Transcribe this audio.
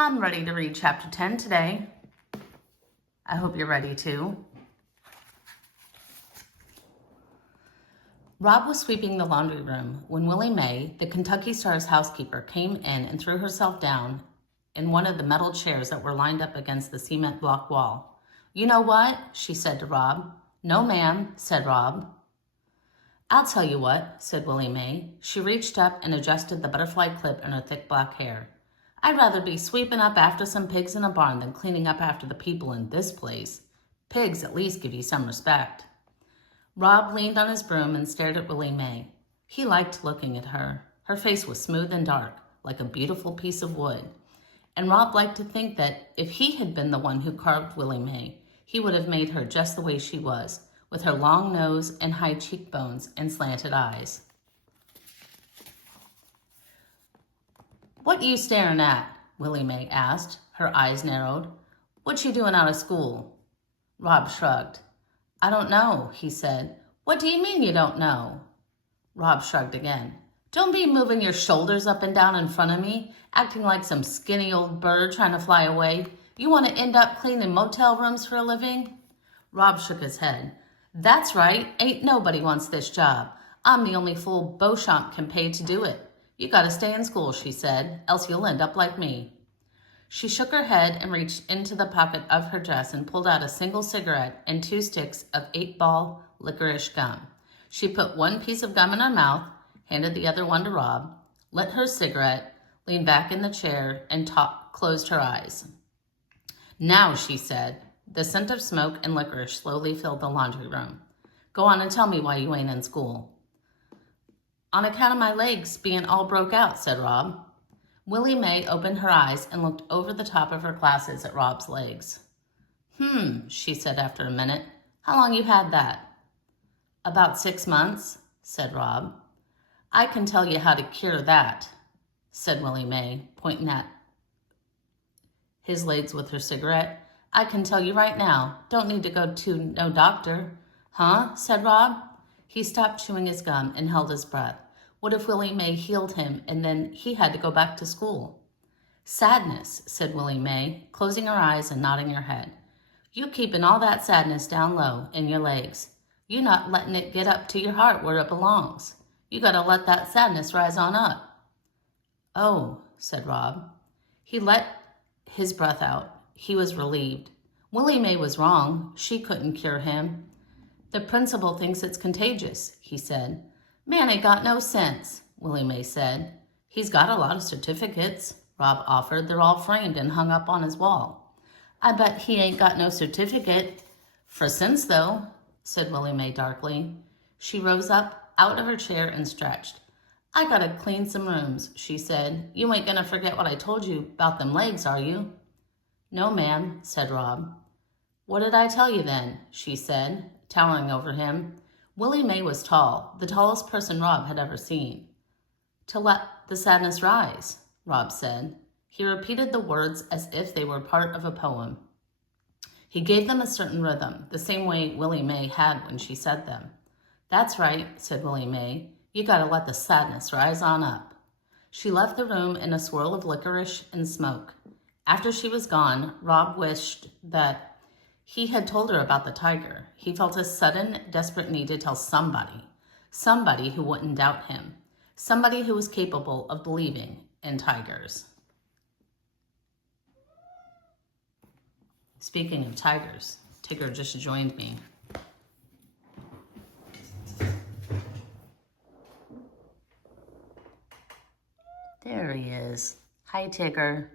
I'm ready to read chapter 10 today. I hope you're ready too. Rob was sweeping the laundry room when Willie Mae, the Kentucky Star's housekeeper, came in and threw herself down in one of the metal chairs that were lined up against the cement block wall. "You know what?" she said to Rob. "No, ma'am," said Rob. "I'll tell you what," said Willie Mae. She reached up and adjusted the butterfly clip in her thick black hair. "I'd rather be sweeping up after some pigs in a barn than cleaning up after the people in this place. Pigs at least give you some respect." Rob leaned on his broom and stared at Willie Mae. He liked looking at her. Her face was smooth and dark, like a beautiful piece of wood. And Rob liked to think that if he had been the one who carved Willie Mae, he would have made her just the way she was, with her long nose and high cheekbones and slanted eyes. "What you staring at?" Willie Mae asked. Her eyes narrowed. "What you doing out of school?" Rob shrugged. "I don't know," he said. "What do you mean you don't know?" Rob shrugged again. "Don't be moving your shoulders up and down in front of me, acting like some skinny old bird trying to fly away. You want to end up cleaning motel rooms for a living?" Rob shook his head. "That's right. Ain't nobody wants this job. I'm the only fool Beauchamp can pay to do it. You gotta stay in school," she said, "else you'll end up like me." She shook her head and reached into the pocket of her dress and pulled out a single cigarette and 2 sticks of 8-ball licorice gum. She put one piece of gum in her mouth, handed the other one to Rob, lit her cigarette, leaned back in the chair, and closed her eyes. "Now," she said. The scent of smoke and licorice slowly filled the laundry room. "Go on and tell me why you ain't in school." "On account of my legs being all broke out," said Rob. Willie Mae opened her eyes and looked over the top of her glasses at Rob's legs. She said after a minute. "How long you had that?" "About 6 months," said Rob. "I can tell you how to cure that," said Willie Mae, pointing at his legs with her cigarette. "I can tell you right now. Don't need to go to no doctor." "Huh?" said Rob. He stopped chewing his gum and held his breath. What if Willie Mae healed him and then he had to go back to school? "Sadness," said Willie Mae, closing her eyes and nodding her head. "You keeping all that sadness down low in your legs. You not letting it get up to your heart where it belongs. You gotta let that sadness rise on up." "Oh," said Rob. He let his breath out. He was relieved. Willie Mae was wrong. She couldn't cure him. "The principal thinks it's contagious," he said. "Man ain't got no sense," Willie Mae said. "He's got a lot of certificates," Rob offered. "They're all framed and hung up on his wall." "I bet he ain't got no certificate for sense, though," said Willie Mae darkly. She rose up out of her chair and stretched. "I gotta clean some rooms," she said. "You ain't gonna forget what I told you about them legs, are you?" "No, ma'am," said Rob. "What did I tell you then?" she said, towering over him. Willie Mae was tall, the tallest person Rob had ever seen. "To let the sadness rise," Rob said. He repeated the words as if they were part of a poem. He gave them a certain rhythm, the same way Willie Mae had when she said them. "That's right," said Willie Mae. "You gotta let the sadness rise on up." She left the room in a swirl of licorice and smoke. After she was gone, Rob wished that he had told her about the tiger. He felt a sudden, desperate need to tell somebody who wouldn't doubt him, somebody who was capable of believing in tigers. Speaking of tigers, Tigger just joined me. There he is. Hi, Tigger.